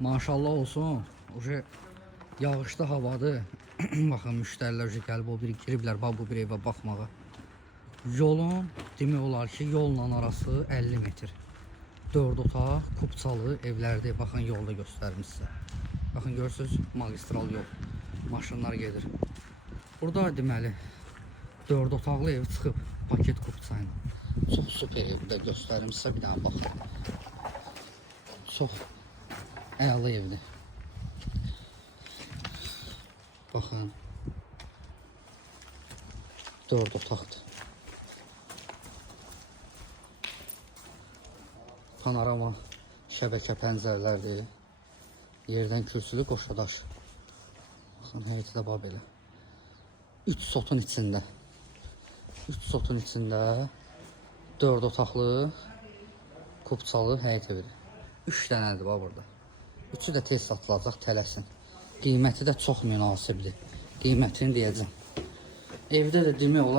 Maşallah olsun. Uje yağışlı havadır. Baxın müştərilər gəlib o biri giriblər bu bir evə baxmağa. Yolun demək olar ki, yolla arası 50 metr. 4 otaq, kupçalı evlərdir. Baxın yolda göstərim sizə. Baxın görürsüz magistral yol. Maşınlar gedir. Burada deməli 4 otaqlı ev çıxıb paket kupça ilə. Çox super evdə göstərim sizə bir dənə baxın. Çox əla evdir. Baxın. 4 otaqdır. Panorama şəbəkə pəncərələrdir. Yerdən kürsülü qoşadaş. Baxın həyəti də bax belə. 3 sotun içində. 3 sotun içində 4 otaqlı kupçalı həyət evidir. 3 dənədir bax burada. Üçü də tez satılacaq, tələsin. Qiyməti də çox münasibdir. Qiymətini deyəcəm. Evdə də demək olar